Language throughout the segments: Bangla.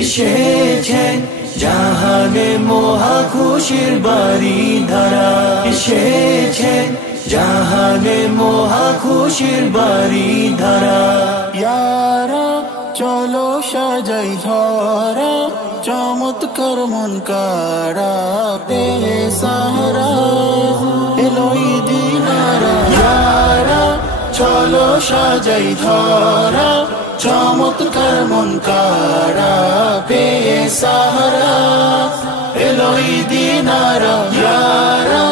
এসেছেন জাহানে মহা খুশির বাড়ি ধারা, এসেছেন জাহানে মহা খুশির বাড়ি ধারা। ইয়ারা চলো সাজাই ধরা, চমৎকার মন কারা বেসাহারা এলোই দিনারা। ইয়ারা চলো সাজাই ধরা, চমৎকার মন কারা বেসাহারা এলোই দিনারা। ইয়ারা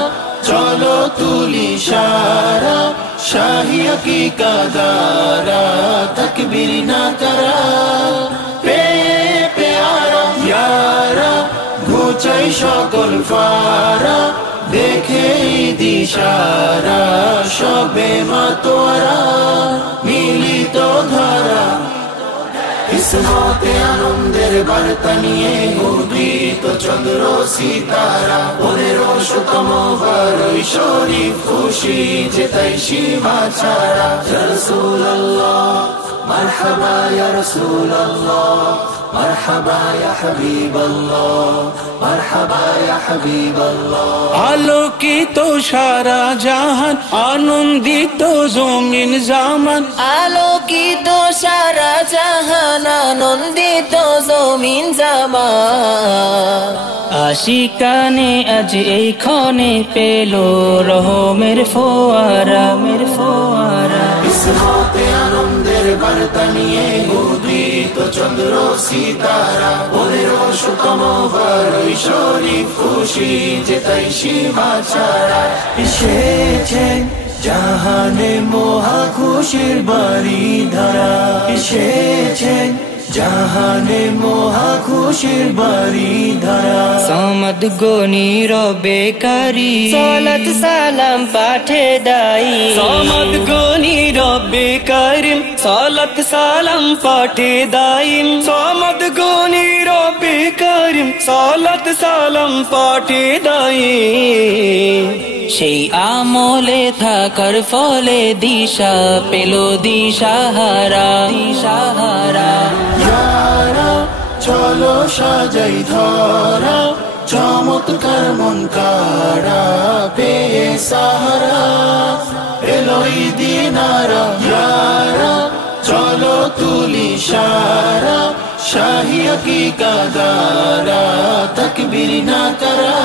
চলো তুলি সারা, শাহী হকীকতদারা তকবীর না করা পেয়ারা। ইয়ারা ঘুচাই সকল ফারা, দেখে দিশারা সবে মাতোয়ারা মিলিত ধারা। কিসমতে আনন্দের বার্তা নিয়ে উদিত চন্দ্র সিতারা, 1500তম বারই শরীফ খুশি যে তাই সীমা ছাড়া। ইয়া রাসূলুল্লাহ মারহাবা ইয়া রাসূলুল্লাহ, মারহাবা ইয়া হাবিবাল্লাহ, মারহাবা ইয়া হাবিবাল্লাহ। আলোকিত সারা জাহান, আনন্দিত জমিন জামান। আলোকিত সারা জাহান, আনন্দিত জমিন জামান। আশিকানে আজ এই ক্ষণে পেল রহমের ফোয়ারা, মের ফোয়ারা। কিসমতে আনন্দের বার্তা নিয়ে উদিত চন্দ্র সিতারা, 1500তম বারই শরীফ খুশি যে তাই সীমা ছাড়া। এসেছেন জাহানে মহা খুশির বাড়ি ধারা, এসেছেন জাহানে মহা খুশির বাড়ি ধারা। সামাদ গনি রবে কারি, সালাত সালাম পাঠে দাই। সামাদ গনি রবে কারিম, সালাত সালাম পাঠে দাইম। সামাদ গনি রবে কারিম, সালাত সালাম পাঠে দাই। সেই আমলে থাকার ফলে দিশা পেল দিশাহারা, দিশাহারা। ইয়ারা চলো সাজাই ধরা, চমৎকার মন কারা বেসাহারা এলোই দিনারা। ইয়ারা চলো তুলি সারা, শাহী হকীকতদারা তকবীর না করা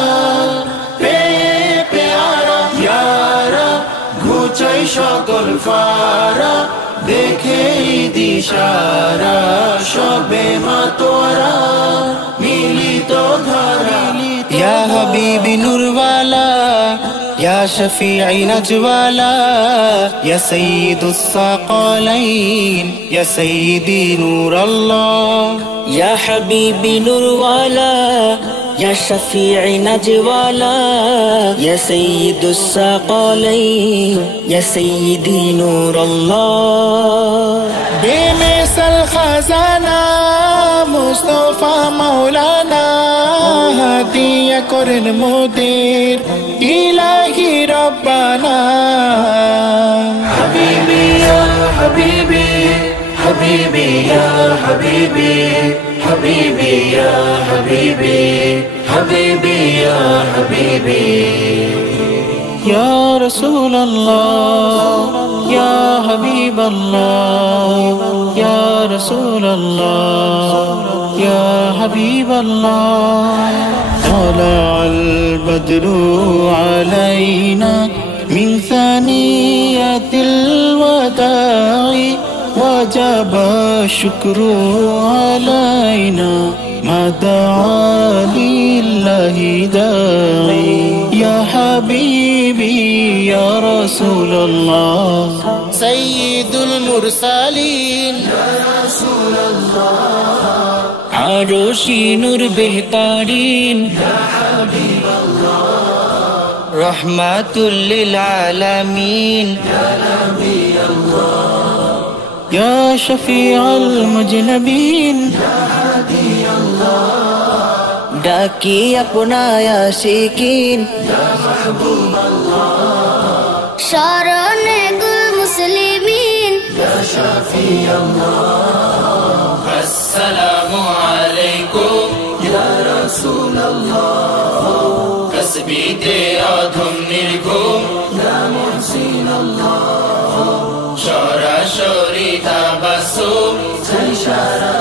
পেয়ারা। ইয়ারা ঘুচাই সকল ফারা, দেখে দিশারা সবে মাতোয়ারা মিলিত ধারা। ইয়া হাবিবি নূরওয়ালা, ইয়া শফিঈ নাজওয়ালা, ইয়া সাইয়্যিদুস সাকালাইন, ইয়া সাইয়্যিদি নূরাল্লাহ। ইয়া হাবিবি নূরওয়ালা, ইয়া শফিঈ নাজওয়ালা, ইয়া সাইয়্যিদুস সাকালাইন, ইয়া সাইয়্যিদি নূরাল্লাহ। বেমিসাল খাজানা মুস্তাফা মাওলানা, হাদিয়া করেন মোদের ইলাহি রব্বানা। হাবিবি ইয়া হাবিবি, হাবিবি ইয়া হাবিবি, হাবিবি ইয়া হাবিবি, হাবিবি ইয়া হাবিবি। ইয়া রাসূলুল্লাহ, ইয়া হাবিবাল্লাহ, ইয়া রাসূলুল্লাহ, ইয়া হাবিবাল্লাহ। طلع البدر علينا من ثنية الوداع، وجب الشكر علينا ما دعا لله داعي. يا حبيبي يا رسول الله، سيد المرسلين يا رسول الله، আরশি নূর বেহতারিন, يا حبيب الله، রহমাতুল লিল আলামিন। يا نبي الله، يا شفيع المذنبين، يا هادي الله، ডাকি আপনায় আশিকিন, يا محبوب الله، শরণে কুল মুসলিমিন, يا شافي الله. السلام عليكم রাসূলুল্লাহ তাসবিতে অধম নির্ঘুম ইয়া মুহসিনাল্লাহ সরাসরি তাবাসসুম সারা